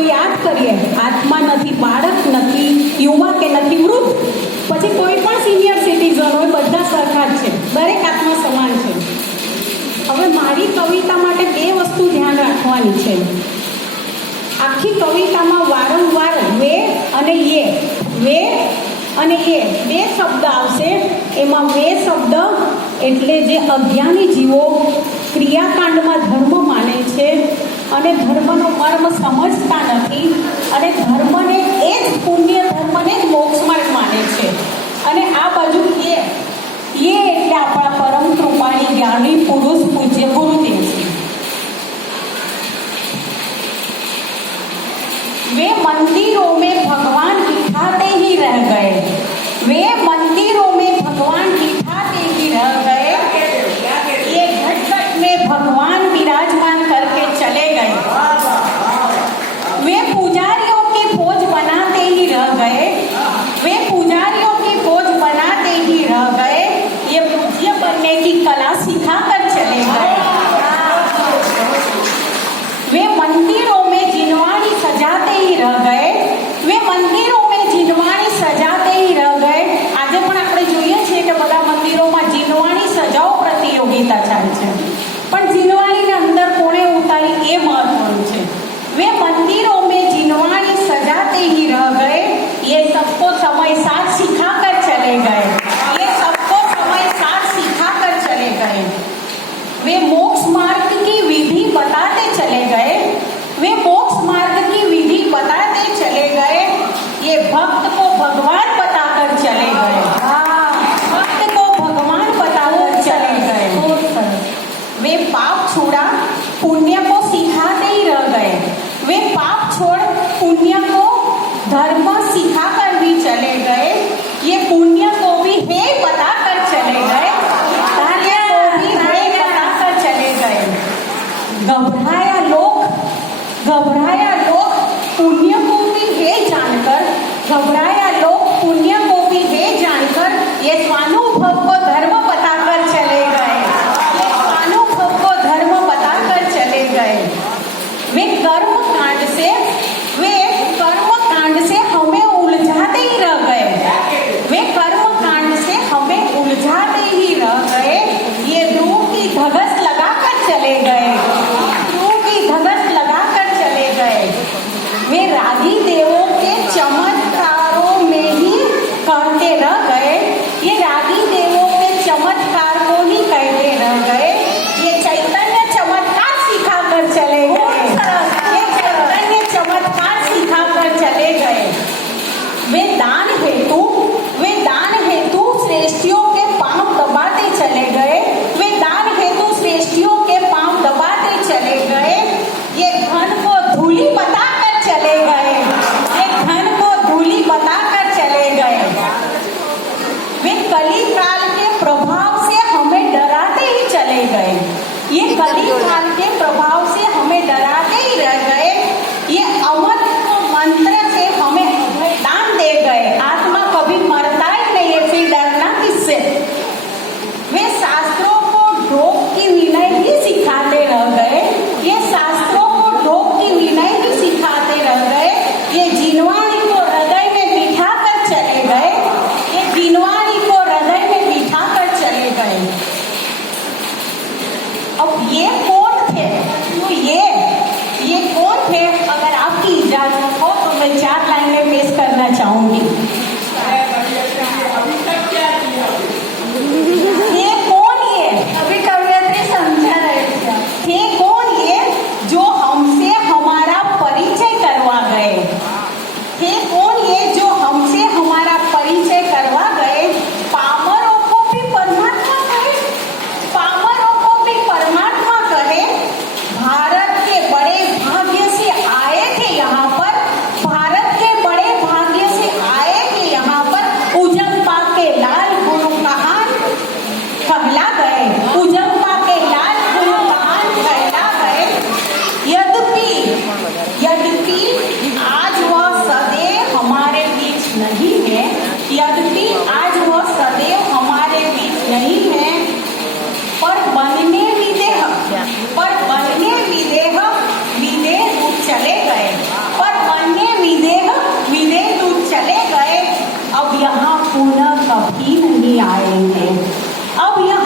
तो याद करिए, आत्मा નથી, બાળક નથી, યુવા કે નથી વૃદ્ધ, પછી કોઈ પણ સિનિયર સિટીઝન હોય, બધા સરખા જ છે, દરેક આત્મા સમાન છે. હવે મારી કવિતા માટે બે વસ્તુ ધ્યાન રાખવાની છે. આખી કવિતામાં વારંવાર વે અને એ બે શબ્દ આવશે. એમાં વે શબ્દ એટલે જે અજ્ઞાની જીવો ક્રિયાકાંડમાં ધર્મ માને છે અને ધર્મનો મર્મ સમજતા નથી, અને ધર્મને એ જ પુણ્ય ધર્મને જ મોક્ષ માર્ગ માને છે. અને આ બાજુ એ એટલે આપણા પરમ કૃપાળી જ્ઞાની પુરુષ પૂજ્ય ગુરુદેવજી. वे मंदिरों में भगवान दिखाते ही रह गए, वे मंदिरों में भगवान दिखाते ही रह गए, ये घट घट में भगवान विराजमान करके चले गए. वे पुजारियों की फौज बनाते ही रह गए, वे पुजारियों की फौज बनाते ही रह गए, ये पूज्य बनने की कला सिखाकर चले गए. वे मंदिरों में जिनवाणी सजाते ही रह गए, वे मंदिरों में जिनवाणी सजाते ही रह गए. આજે પણ આપણે જોઈએ છીએ કે બધા મંદિરોમાં જીનવાણી સજાઓ પ્રતિયોગિતા ચાલે છે, પણ જીનવાણીને અંદર કોણે ઉતારી એ મહત્વનું છે. वे मंदिरों में जिनवाणी सजाते ही रह गए, ये सबको समय साथ सिखाकर चले गए, ये सबको समय साथ सिखाकर चले गए. वे मोक्ष मार्ग की विधि बताते चले गए, वे मोक्ष मार्ग की विधि बताते चले गए, ये भक्त को भगवान बताकर चले गए, भक्त को भगवान बताकर चले गए. वे पाप छोड़ा पुण्य को सिखाते ही रह गए, वे पाप छोड़ पुण्य को धर्म सिखाकर भी चले गए, ये पुण्य को भी हे बताकर चले गए, धर्म को भी हे बताकर चले गए. घबराया लोग पुण्य को भी हे जानकर, घबराया लोग पुण्य को भी हे जानकर, ये स्वानुभव को धर्म बताकर चले गए, ये स्वानुभव को धर्म बताकर चले गए. वे कर्म कांड से हमें उलझाते ही रह गए, वे कर्म कांड से हमें उलझाते ही रह गए, ये ध्रुव की धगस लगाकर चले गए, ध्रुव की धगस लगाकर चले गए. वे रागी देवों के चमत्कारों में ही कहते रह गए, ये रागी देवों के चमत्कार को ही कहते रह गए, ये चैतन्य चमत्कार सिखाकर चले गए, ये चैतन्य चमत्कार आए हैं। अब यह